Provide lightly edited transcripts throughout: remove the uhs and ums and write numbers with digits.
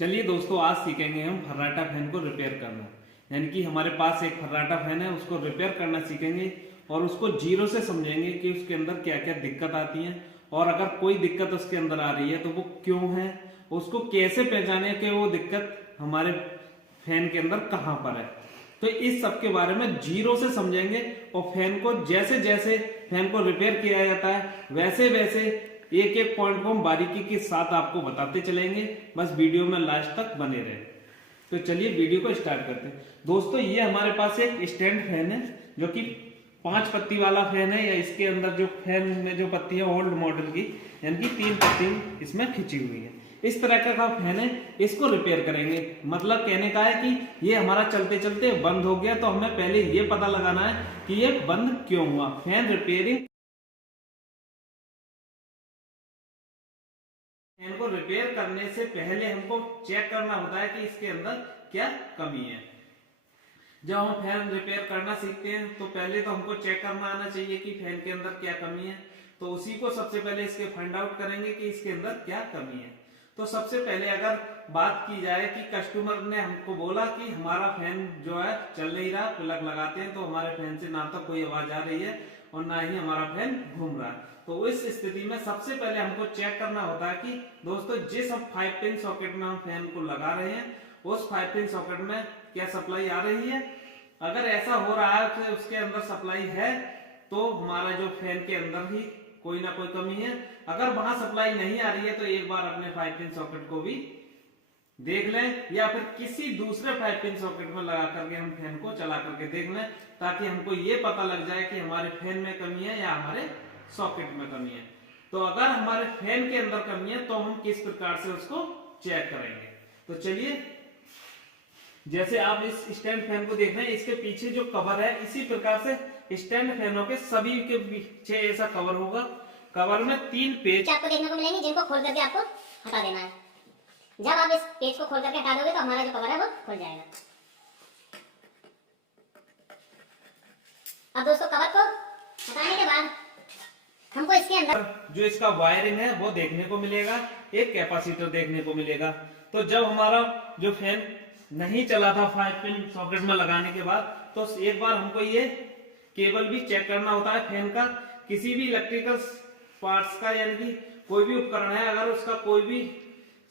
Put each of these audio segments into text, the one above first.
चलिए दोस्तों, आज सीखेंगे हम फर्राटा फैन को रिपेयर करना। यानी कि हमारे पास एक फर्राटा फैन है, उसको रिपेयर करना सीखेंगे और उसको जीरो से समझेंगे कि उसके अंदर क्या क्या दिक्कत आती है, और अगर कोई दिक्कत उसके अंदर आ रही है तो वो क्यों है, उसको कैसे पहचाने कि वो दिक्कत हमारे फैन के अंदर कहाँ पर है। तो इस सब के बारे में जीरो से समझेंगे और फैन को जैसे जैसे फैन को रिपेयर किया जाता है वैसे वैसे एक एक पॉइंट को हम बारीकी के साथ आपको बताते चलेंगे। बस वीडियो में लास्ट तक बने रहे। तो चलिए वीडियो को स्टार्ट करते हैं। दोस्तों, ये हमारे पास एक स्टैंड फैन है जो कि 5 पत्ती वाला फैन है, या इसके अंदर जो फैन में जो पत्ती है ओल्ड मॉडल की, यानी कि 3 पत्ती इसमें खिंची हुई है। इस तरह का फैन है, इसको रिपेयर करेंगे। मतलब कहने का है कि ये हमारा चलते चलते बंद हो गया, तो हमें पहले ये पता लगाना है कि ये बंद क्यों हुआ। फैन रिपेयरिंग, फैन को रिपेयर करने से पहले हमको चेक करना होता है कि इसके अंदर क्या कमी है। जब हम फैन रिपेयर करना सीखते हैं तो पहले तो हमको चेक करना आना चाहिए कि फैन के अंदर क्या कमी है। तो उसी को सबसे पहले इसके फाइंड आउट करेंगे कि इसके अंदर क्या कमी है। तो सबसे पहले अगर बात की जाए कि कस्टमर ने हमको बोला कि हमारा फैन जो है चल नहीं रहा, प्लग लगाते हैं तो हमारे फैन से ना तो कोई आवाज आ रही है और ना ही हमारा फैन घूम रहा है। तो इस स्थिति में सबसे पहले हमको चेक करना होता है कि दोस्तों, जिस हम 5 पिन सॉकेट में हम फैन को लगा रहे हैं उस 5 पिन सॉकेट में क्या सप्लाई आ रही है। अगर ऐसा हो रहा है कि उसके अंदर सप्लाई है तो हमारा जो फैन के अंदर ही कोई ना कोई कमी है। अगर वहां सप्लाई नहीं आ रही है तो एक बार अपने 5 पिन सॉकेट को भी देख लें, या फिर किसी दूसरे 5 पिन सॉकेट में लगा करके हम फैन को चला करके देख लें, ताकि हमको ये पता लग जाए कि हमारे फैन में कमी है या हमारे सॉकेट में कमी है। तो अगर हमारे फैन के अंदर कमी है तो हम किस प्रकार से उसको चेक करेंगे। तो चलिए, जैसे आप इस स्टैंड फैन को देख रहे हैं, इसके पीछे जो कवर है, इसी प्रकार से स्टैंड फैनों के सभी के पीछे ऐसा कवर होगा। कवर में 3 पेज आपको देखने को मिलेंगे, जिनको खोल करके आपको हटा देना है। जब आप इस पेज को खोल करके हटा दोगे तो हमारा जो कवर है वो खुल जाएगा। अब दोस्तों, कवर को हटाने के बाद हमको इसके अंदर जो इसका वायरिंग है वो देखने को मिलेगा, एक कैपेसिटर देखने को मिलेगा। तो जब हमारा जो फैन नहीं चला था 5 पिन सॉकेट में लगाने के बाद, तो एक बार हमको ये केबल भी चेक करना होता है फैन का। किसी भी इलेक्ट्रिकल पार्ट्स का, यानी कि कोई भी उपकरण है, अगर उसका कोई भी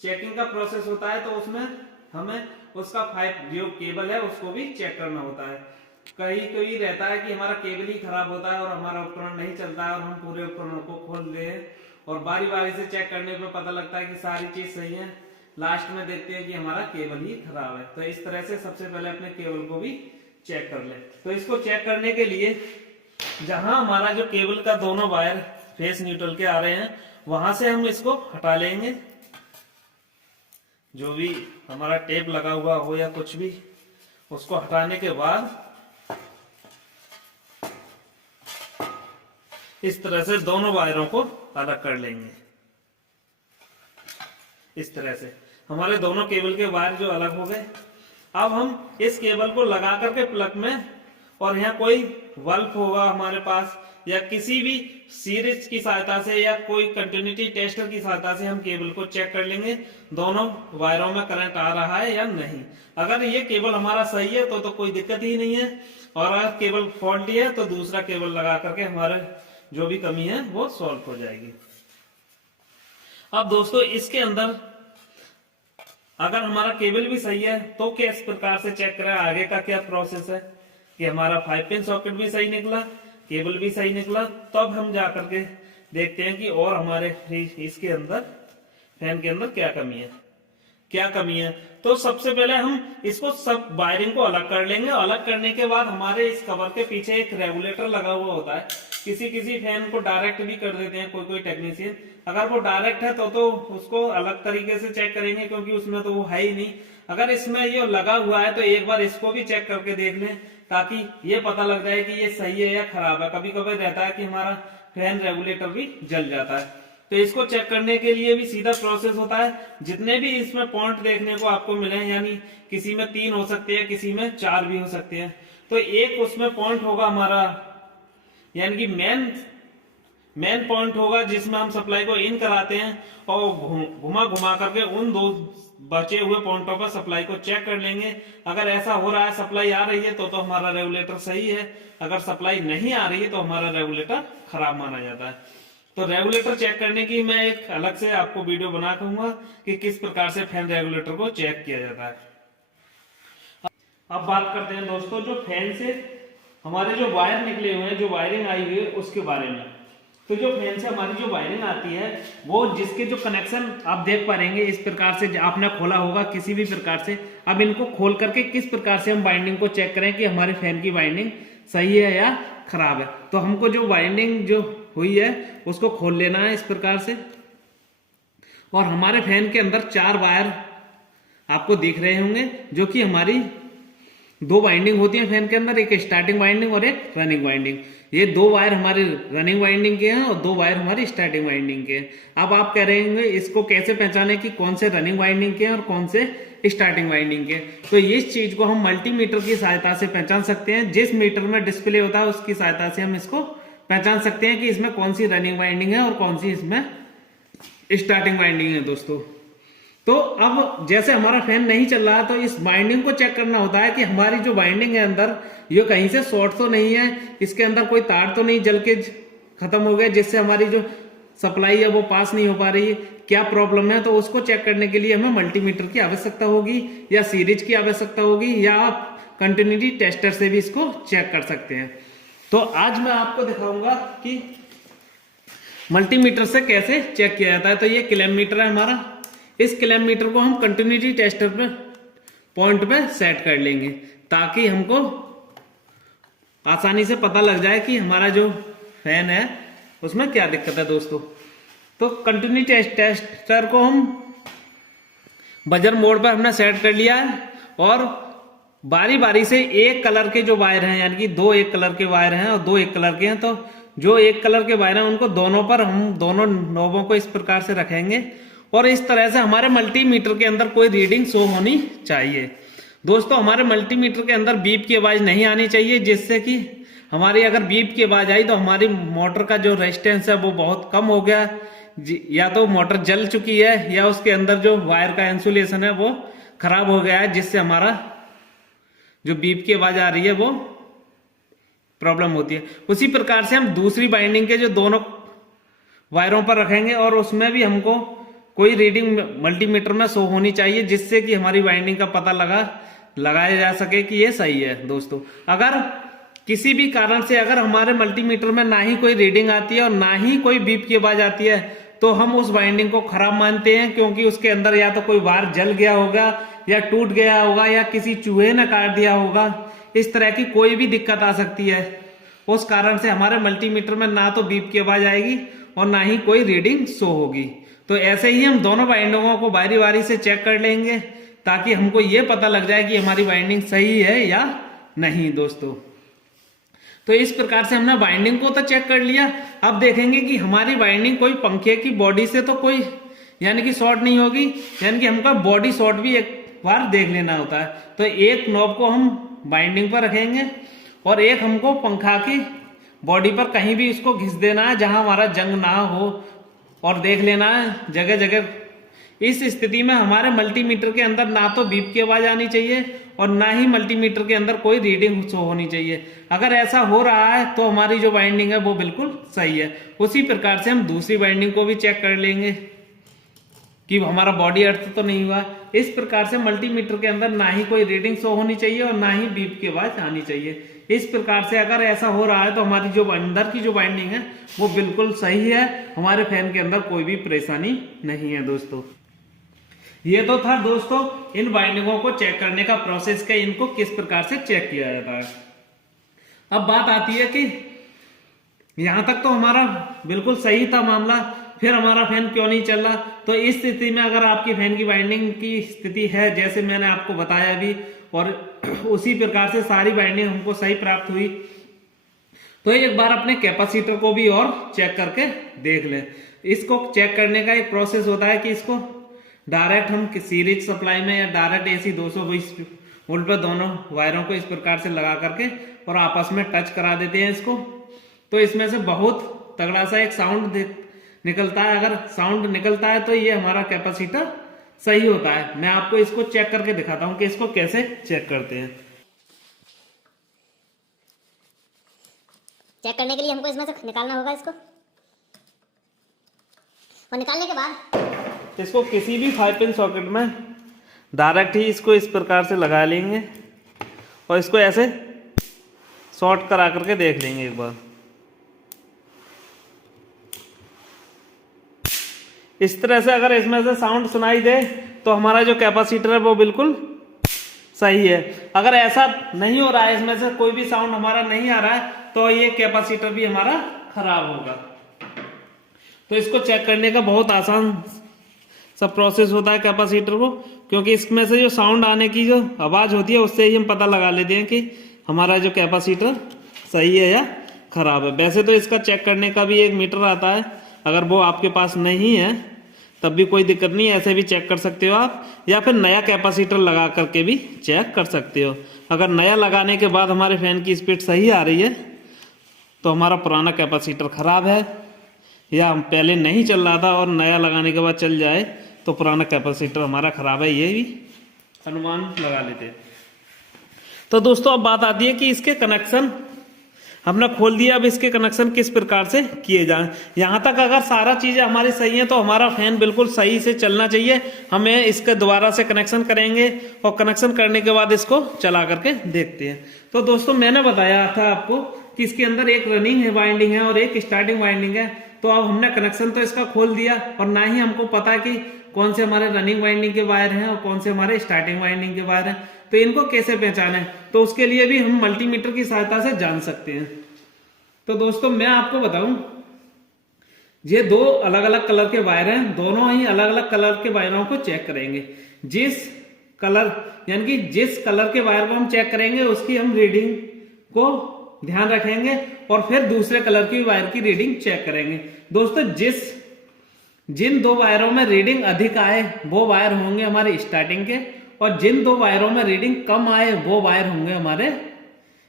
चेकिंग का प्रोसेस होता है तो उसमें हमें उसका 5 जो केबल है उसको भी चेक करना होता है। कहीं कहीं रहता है कि हमारा केबल ही खराब होता है और हमारा उपकरण नहीं चलता है, और हम पूरे उपकरणों को खोल दे और बारी बारी से चेक करने पर पता लगता है कि सारी चीज सही है, लास्ट में देखते हैं कि हमारा केबल ही खराब है। तो इस तरह से सबसे पहले अपने केबल को भी चेक कर ले। तो इसको चेक करने के लिए जहां हमारा जो केबल का दोनों वायर फेस न्यूट्रल के आ रहे हैं वहां से हम इसको हटा लेंगे। जो भी हमारा टेप लगा हुआ हो या कुछ भी, उसको हटाने के बाद इस तरह से दोनों वायरों को अलग कर लेंगे। इस तरह से हमारे दोनों केबल के वायर जो अलग हो गए। अब हम इस केबल को लगा करके प्लग में, और यहाँ कोई बल्ब होगा हमारे पास, या किसी भी सीरीज की सहायता से या कोई कंटिन्यूटी टेस्टर की सहायता से हम केबल को चेक कर लेंगे दोनों वायरों में करंट आ रहा है या नहीं। अगर ये केबल हमारा सही है तो कोई दिक्कत ही नहीं है, और अगर केबल फॉल्टी है तो दूसरा केबल लगा करके हमारे जो भी कमी है वो सॉल्व हो जाएगी। अब दोस्तों, इसके अंदर अगर हमारा केबल भी सही है तो किस प्रकार से चेक करें, आगे का क्या प्रोसेस है कि हमारा 5 पिन सॉकेट भी सही निकला, केबल भी सही निकला, तब हम जा करके देखते हैं कि और हमारे इसके अंदर फैन के अंदर क्या कमी है। तो सबसे पहले हम इसको सब वायरिंग को अलग कर लेंगे। अलग करने के बाद हमारे इस कवर के पीछे एक रेगुलेटर लगा हुआ होता है। किसी फैन को डायरेक्ट भी कर देते हैं कोई टेक्नीशियन। अगर वो डायरेक्ट है तो उसको अलग तरीके से चेक करेंगे, क्योंकि उसमें तो वो है ही नहीं। अगर इसमें ये लगा हुआ है तो एक बार इसको भी चेक करके देख लें, ताकि ये पता लग जाए कि ये सही है या खराब है। कभी कभी रहता है कि हमारा फैन रेगुलेटर भी जल जाता है। तो इसको चेक करने के लिए भी सीधा प्रोसेस होता है। जितने भी इसमें पॉइंट देखने को आपको मिले, यानी किसी में 3 हो सकते हैं, किसी में 4 भी हो सकते हैं। तो एक उसमें पॉइंट होगा हमारा, यानी कि मेन पॉइंट होगा जिसमें हम सप्लाई को इन कराते हैं, और घुमा घुमा करके उन बचे हुए पॉइंटों पर सप्लाई को चेक कर लेंगे। अगर ऐसा हो रहा है सप्लाई आ रही है तो हमारा रेगुलेटर सही है, अगर सप्लाई नहीं आ रही है तो हमारा रेगुलेटर खराब माना जाता है। तो रेगुलेटर चेक करने की मैं एक अलग से आपको वीडियो बना दूंगा कि किस प्रकार से फैन रेगुलेटर को चेक किया जाता है। अब बात करते हैं दोस्तों जो फैन से हमारे जो वायर निकले हुए हैं, जो वायरिंग आई हुई है उसके बारे में। तो जो फैन से हमारी जो वायरिंग आती है वो जिसके जो कनेक्शन आप देख पाएंगे इस प्रकार से आपने खोला होगा किसी भी प्रकार से। अब इनको खोल करके किस प्रकार से हम वाइंडिंग को चेक करें कि हमारे फैन की वाइंडिंग सही है या खराब है। तो हमको जो वाइंडिंग जो हुई है उसको खोल लेना है इस प्रकार से, और हमारे फैन के अंदर 4 वायर आपको दिख रहे होंगे जो कि हमारी 2 वाइंडिंग होती है फैन के अंदर, एक स्टार्टिंग वाइंडिंग और एक रनिंग वाइंडिंग। ये 2 वायर हमारी रनिंग वाइंडिंग के हैं और 2 वायर हमारी स्टार्टिंग वाइंडिंग के हैं। अब आप कह रहे होंगे इसको कैसे पहचाने कि कौन से रनिंग वाइंडिंग के हैं और कौन से स्टार्टिंग वाइंडिंग के। तो इस चीज को हम मल्टीमीटर की सहायता से पहचान सकते हैं। जिस मीटर में डिस्प्ले होता है उसकी सहायता से हम इसको पहचान सकते हैं कि इसमें कौन सी रनिंग वाइंडिंग है और कौन सी इसमें स्टार्टिंग वाइंडिंग है दोस्तों। तो अब जैसे हमारा फैन नहीं चल रहा तो इस वाइंडिंग को चेक करना होता है कि हमारी जो वाइंडिंग है अंदर ये कहीं से शॉर्ट तो नहीं है, इसके अंदर कोई तार तो नहीं जल के खत्म हो गया जिससे हमारी जो सप्लाई है वो पास नहीं हो पा रही है, क्या प्रॉब्लम है। तो उसको चेक करने के लिए हमें मल्टीमीटर की आवश्यकता होगी या सीरीज की आवश्यकता होगी, या आप कंटिन्यूटी टेस्टर से भी इसको चेक कर सकते हैं। तो आज मैं आपको दिखाऊंगा कि मल्टीमीटर से कैसे चेक किया जाता है। तो ये क्लैम्प मीटर है हमारा, इस क्लैम्प मीटर को हम कंटिन्यूटी टेस्टर पे पॉइंट पे सेट कर लेंगे ताकि हमको आसानी से पता लग जाए कि हमारा जो फैन है उसमें क्या दिक्कत है दोस्तों। तो कंटिन्यूटी टेस्टर को हम बजर मोड पर हमने सेट कर लिया है और बारी बारी से एक कलर के जो वायर हैं, यानी कि 2 एक कलर के वायर हैं और 2 एक कलर के हैं, तो जो एक कलर के वायर हैं उनको दोनों पर हम दोनों नोबों को इस प्रकार से रखेंगे और इस तरह से हमारे मल्टीमीटर के अंदर कोई रीडिंग शो होनी चाहिए। दोस्तों हमारे मल्टीमीटर के अंदर बीप की आवाज नहीं आनी चाहिए, जिससे कि हमारी अगर बीप की आवाज आई तो हमारी मोटर का जो रेजिस्टेंस है वो बहुत कम हो गया, या तो मोटर जल चुकी है या उसके अंदर जो वायर का इंसुलेशन है वो खराब हो गया है, जिससे हमारा जो बीप की आवाज आ रही है वो प्रॉब्लम होती है। उसी प्रकार से हम दूसरी बाइंडिंग के जो दोनों वायरों पर रखेंगे और उसमें भी हमको कोई रीडिंग मल्टीमीटर में शो होनी चाहिए, जिससे कि हमारी वाइंडिंग का पता लगाया जा सके कि ये सही है। दोस्तों अगर किसी भी कारण से अगर हमारे मल्टीमीटर में ना ही कोई रीडिंग आती है और ना ही कोई बीप की आवाज आती है तो हम उस वाइंडिंग को खराब मानते हैं, क्योंकि उसके अंदर या तो कोई वायर जल गया होगा या टूट गया होगा या किसी चूहे ने काट दिया होगा। इस तरह की कोई भी दिक्कत आ सकती है। उस कारण से हमारे मल्टीमीटर में ना तो बीप की आवाज आएगी और ना ही कोई रीडिंग शो होगी। तो ऐसे ही हम दोनों वाइंडिंगों को बारी बारी से चेक कर लेंगे ताकि हमको ये पता लग जाए कि हमारी वाइंडिंग सही है या नहीं। दोस्तों तो इस प्रकार से हमने वाइंडिंग को तो चेक कर लिया। अब देखेंगे कि हमारी वाइंडिंग कोई पंखे की बॉडी से तो कोई यानी कि शॉर्ट नहीं होगी, यानी कि हमका बॉडी शॉर्ट भी एक बार देख लेना होता है। तो एक नॉब को हम वाइंडिंग पर रखेंगे और एक हमको पंखा की बॉडी पर कहीं भी इसको घिस देना है जहां हमारा जंग ना हो और देख लेना है जगह जगह। इस स्थिति में हमारे मल्टीमीटर के अंदर ना तो बीप की आवाज आनी चाहिए और ना ही मल्टीमीटर के अंदर कोई रीडिंग शो होनी चाहिए। अगर ऐसा हो रहा है तो हमारी जो वाइंडिंग है वो बिल्कुल सही है। उसी प्रकार से हम दूसरी वाइंडिंग को भी चेक कर लेंगे कि हमारा बॉडी अर्थ तो नहीं हुआ। इस प्रकार से मल्टीमीटर के अंदर ना ही कोई रीडिंग शो होनी चाहिए और ना ही बीप की आवाज आनी चाहिए। इस प्रकार से अगर ऐसा हो रहा है तो हमारी जो अंदर की जो वाइंडिंग है वो बिल्कुल सही है, हमारे फैन के अंदर कोई भी परेशानी नहीं है। दोस्तों ये तो था दोस्तों इन वाइंडिंगों को चेक करने का प्रोसेस का, इनको किस प्रकार से चेक किया जाता है। अब बात आती है कि यहां तक तो हमारा बिल्कुल सही था मामला, फिर हमारा फैन क्यों नहीं चल रहा। तो इस स्थिति में अगर आपकी फैन की वाइंडिंग की स्थिति है जैसे मैंने आपको बताया भी और उसी प्रकार से सारी वाइंडिंग हमको सही प्राप्त हुई, तो एक बार अपने कैपेसिटर को भी और चेक करके देख लें। इसको चेक करने का एक प्रोसेस होता है कि इसको डायरेक्ट हम सीरीज सप्लाई में या डायरेक्ट एसी 220 वोल्ट पर दोनों वायरों को इस प्रकार से लगा करके और आपस में टच करा देते हैं इसको। तो इसमें से बहुत तगड़ा सा एक साउंड निकलता है। अगर साउंड निकलता है तो ये हमारा कैपेसिटर सही होता है। मैं आपको इसको चेक करके दिखाता हूँ कि इसको कैसे चेक करते हैं। चेक करने के लिए हमको इसमें से निकालना होगा इसको, और निकालने के बाद इसको किसी भी 5 पिन सॉकेट में डायरेक्ट ही इसको इस प्रकार से लगा लेंगे और इसको ऐसे शॉर्ट करा करके देख लेंगे एक बार। इस तरह से अगर इसमें से साउंड सुनाई दे तो हमारा जो कैपेसिटर है वो बिल्कुल सही है। अगर ऐसा नहीं हो रहा है, इसमें से कोई भी साउंड हमारा नहीं आ रहा है, तो ये कैपेसिटर भी हमारा खराब होगा। तो इसको चेक करने का बहुत आसान सब प्रोसेस होता है कैपेसिटर को, क्योंकि इसमें से जो साउंड आने की जो आवाज होती है उससे ही हम पता लगा लेते हैं कि हमारा जो कैपेसिटर सही है या खराब है। वैसे तो इसका चेक करने का भी एक मीटर आता है, अगर वो आपके पास नहीं है तब भी कोई दिक्कत नहीं है, ऐसे भी चेक कर सकते हो आप, या फिर नया कैपेसिटर लगा करके भी चेक कर सकते हो। अगर नया लगाने के बाद हमारे फैन की स्पीड सही आ रही है तो हमारा पुराना कैपेसिटर खराब है, या हम पहले नहीं चल रहा था और नया लगाने के बाद चल जाए तो पुराना कैपेसिटर हमारा खराब है, ये भी अनुमान लगा लेते हैं। तो दोस्तों अब बात आती है कि इसके कनेक्शन हमने खोल दिया, अब इसके कनेक्शन किस प्रकार से किए जाएं। यहाँ तक अगर सारा चीज़ें हमारी सही हैं तो हमारा फैन बिल्कुल सही से चलना चाहिए। हमें इसके दोबारा से कनेक्शन करेंगे और कनेक्शन करने के बाद इसको चला करके देखते हैं। तो दोस्तों मैंने बताया था आपको कि इसके अंदर एक रनिंग है वाइंडिंग है और एक स्टार्टिंग वाइंडिंग है। तो अब हमने कनेक्शन तो इसका खोल दिया और ना ही हमको पता है कि कौन से हमारे रनिंग वाइंडिंग के वायर हैं और कौन से हमारे स्टार्टिंग वाइंडिंग के वायर हैं। तो इनको कैसे पहचानें, तो उसके लिए भी हम मल्टीमीटर की सहायता से जान सकते हैं। तो दोस्तों मैं आपको बताऊं, ये दो अलग अलग कलर के वायर हैं, दोनों ही अलग अलग कलर के वायरों को चेक करेंगे। जिस कलर यानी कि जिस कलर के वायर को हम चेक करेंगे उसकी हम रीडिंग को ध्यान रखेंगे और फिर दूसरे कलर की वायर की रीडिंग चेक करेंगे। दोस्तों जिन दो वायरों में रीडिंग अधिक आए वो वायर होंगे हमारे स्टार्टिंग के, और जिन दो वायरों में रीडिंग कम आए वो वायर होंगे हमारे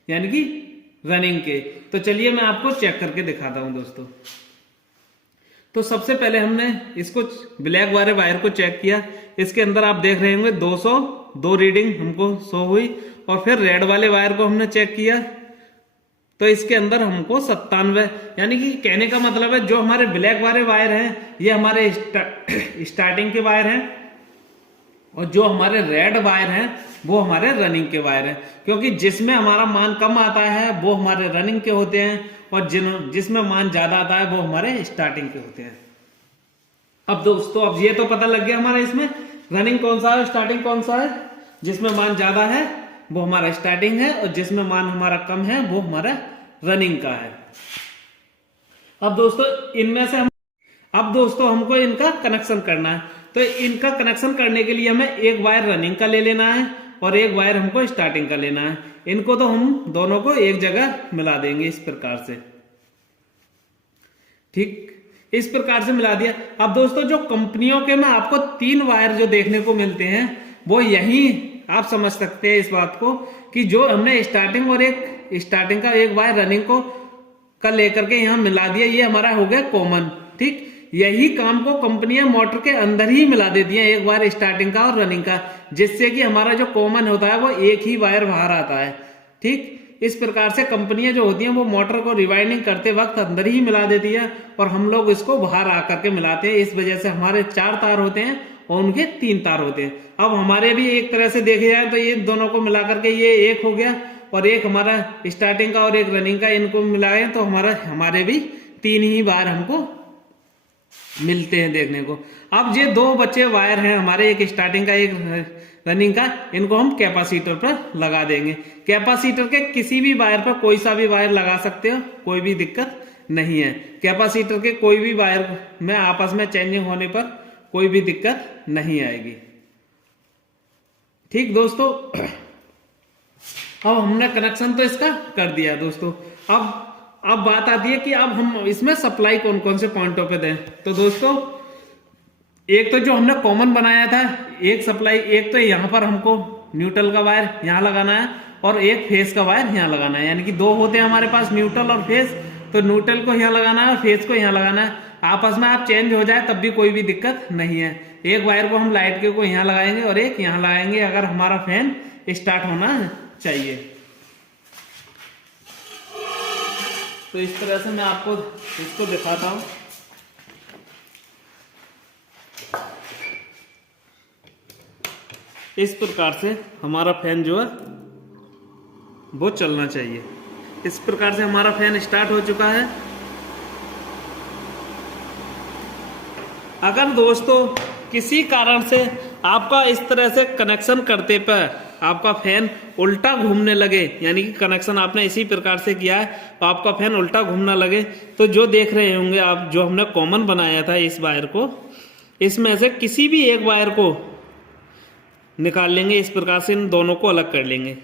यानी कि रनिंग के। तो चलिए मैं आपको चेक करके दिखाता हूं दोस्तों। तो सबसे पहले हमने इसको ब्लैक वाले वायर को चेक किया। इसके अंदर आप देख रहे होंगे 202 रीडिंग हमको शो हुई, और फिर रेड वाले वायर को हमने चेक किया तो इसके अंदर हमको 97, यानी कि कहने का मतलब है जो हमारे ब्लैक वाले वायर हैं ये हमारे स्टार्टिंग के वायर हैं, और जो हमारे रेड वायर हैं वो हमारे रनिंग के वायर हैं। क्योंकि जिसमें हमारा मान कम आता है वो हमारे रनिंग के होते हैं, और जिसमें मान ज्यादा आता है वो हमारे स्टार्टिंग के होते हैं। अब दोस्तों अब ये तो पता लग गया हमारा इसमें रनिंग कौन सा है स्टार्टिंग कौन सा है। जिसमें मान ज्यादा है वो हमारा स्टार्टिंग है, और जिसमें मान हमारा कम है वो हमारा रनिंग का है। अब दोस्तों इनमें से अब दोस्तों हमको इनका कनेक्शन करना है। तो इनका कनेक्शन करने के लिए हमें एक वायर रनिंग का ले लेना है और एक वायर हमको स्टार्टिंग का लेना है। इनको तो हम दोनों को एक जगह मिला देंगे इस प्रकार से, ठीक इस प्रकार से मिला दिया। अब दोस्तों जो कंपनियों के में आपको 3 वायर जो देखने को मिलते हैं वो यही आप समझ सकते हैं इस बात को कि जो हमने स्टार्टिंग और एक स्टार्टिंग का एक वायर रनिंग को का लेकर के यहाँ मिला दिया, ये हमारा हो गया कॉमन। ठीक यही काम को कंपनियां मोटर के अंदर ही मिला देती हैं, एक वायर स्टार्टिंग का और रनिंग का, जिससे कि हमारा जो कॉमन होता है वो एक ही वायर बाहर आता है। ठीक इस प्रकार से कंपनियां जो होती हैं वो मोटर को रिवाइंडिंग करते वक्त अंदर ही मिला देती है और हम लोग इसको बाहर आकर के मिलाते हैं। इस वजह से हमारे 4 तार होते हैं और उनके 3 तार होते हैं। अब हमारे भी एक तरह से देखे जाए तो ये दोनों को मिला करके ये एक हो गया, और एक हमारा स्टार्टिंग का और एक रनिंग का, इनको मिलाए तो हमारे भी 3 ही बार हमको मिलते हैं देखने को। अब ये 2 बचे वायर हैं हमारे, एक स्टार्टिंग का एक रनिंग का, इनको हम कैपेसिटर पर लगा देंगे। कैपेसिटर के किसी भी वायर पर कोई सा भी वायर लगा सकते हो, कोई भी दिक्कत नहीं है। कैपेसिटर के कोई भी वायर में आपस में चेंजिंग होने पर कोई भी दिक्कत नहीं आएगी। ठीक दोस्तों अब हमने कनेक्शन तो इसका कर दिया दोस्तों। अब बात आती है कि अब हम इसमें सप्लाई कौन कौन से पॉइंटों पे दें। तो दोस्तों एक तो जो हमने कॉमन बनाया था एक सप्लाई, एक तो यहाँ पर हमको न्यूट्रल का वायर यहाँ लगाना है और एक फेस का वायर यहाँ लगाना है, यानी कि 2 होते हैं हमारे पास न्यूट्रल और फेस। तो न्यूट्रल को यहाँ लगाना है और फेज को यहाँ लगाना है। आपस में आप चेंज हो जाए तब भी कोई भी दिक्कत नहीं है। एक वायर को हम लाइट के को यहाँ लगाएंगे और एक यहाँ लगाएंगे अगर हमारा फैन स्टार्ट होना चाहिए। तो इस तरह से मैं आपको इसको दिखाता हूँ। इस प्रकार से हमारा फैन जो है वो चलना चाहिए। इस प्रकार से हमारा फैन स्टार्ट हो चुका है। अगर दोस्तों किसी कारण से आपका इस तरह से कनेक्शन करते पर आपका फैन उल्टा घूमने लगे, यानी कि कनेक्शन आपने इसी प्रकार से किया है तो आपका फैन उल्टा घूमना लगे, तो जो देख रहे होंगे आप, जो हमने कॉमन बनाया था इस वायर को, इसमें से किसी भी एक वायर को निकाल लेंगे। इस प्रकार से इन दोनों को अलग कर लेंगे।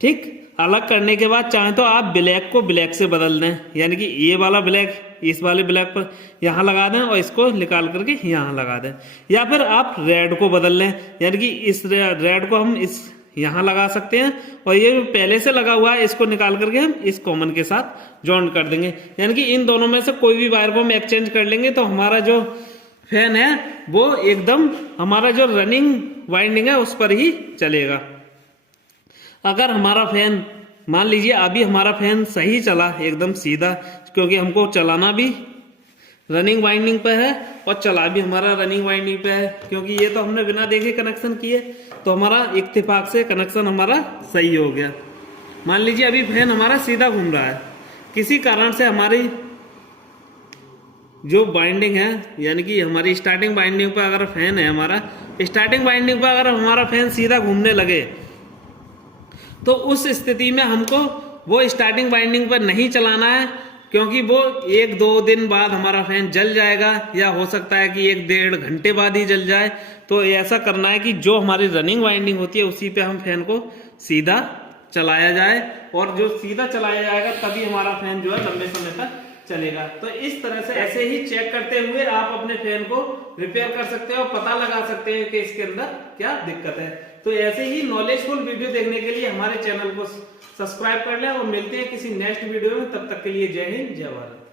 ठीक, अलग करने के बाद चाहे तो आप ब्लैक को ब्लैक से बदल दें, यानी कि ये वाला ब्लैक इस वाले ब्लैक पर यहाँ लगा दें और इसको निकाल करके यहाँ लगा दें, या फिर आप रेड को बदल लें, यानी कि इस रेड को हम इस यहाँ लगा सकते हैं और ये पहले से लगा हुआ है इसको निकाल करके हम इस कॉमन के साथ जॉइंट कर देंगे। यानी कि इन दोनों में से कोई भी वायर को हम एक्सचेंज कर लेंगे तो हमारा जो फैन है वो एकदम हमारा जो रनिंग वाइंडिंग है उस पर ही चलेगा। अगर हमारा फैन मान लीजिए अभी हमारा फैन सही चला एकदम सीधा, क्योंकि हमको चलाना भी रनिंग वाइंडिंग पे है और चला भी हमारा रनिंग वाइंडिंग पे है, क्योंकि ये तो हमने बिना देखे कनेक्शन किए, तो हमारा इत्तेफाक से कनेक्शन हमारा सही हो गया। मान लीजिए अभी फैन हमारा सीधा घूम रहा है, किसी कारण से हमारी जो बाइंडिंग है, यानी कि हमारी स्टार्टिंग बाइंडिंग पर अगर फैन है हमारा, स्टार्टिंग बाइंडिंग पर अगर हमारा फैन सीधा घूमने लगे तो उस स्थिति में हमको वो स्टार्टिंग बाइंडिंग पर नहीं चलाना है, क्योंकि वो 1-2 दिन बाद हमारा फैन जल जाएगा, या हो सकता है कि 1-1.5 घंटे बाद ही जल जाए। तो ऐसा करना है कि जो हमारी रनिंग वाइंडिंग होती है उसी पे हम फैन को सीधा चलाया जाए, और जो सीधा चलाया जाएगा तभी हमारा फैन जो है लंबे समय तक चलेगा। तो इस तरह से ऐसे ही चेक करते हुए आप अपने फैन को रिपेयर कर सकते हो, पता लगा सकते हैं कि इसके अंदर क्या दिक्कत है। तो ऐसे ही नॉलेजफुल वीडियो देखने के लिए हमारे चैनल को सब्सक्राइब कर लें और मिलते हैं किसी नेक्स्ट वीडियो में। तब तक के लिए जय हिंद, जय भारत।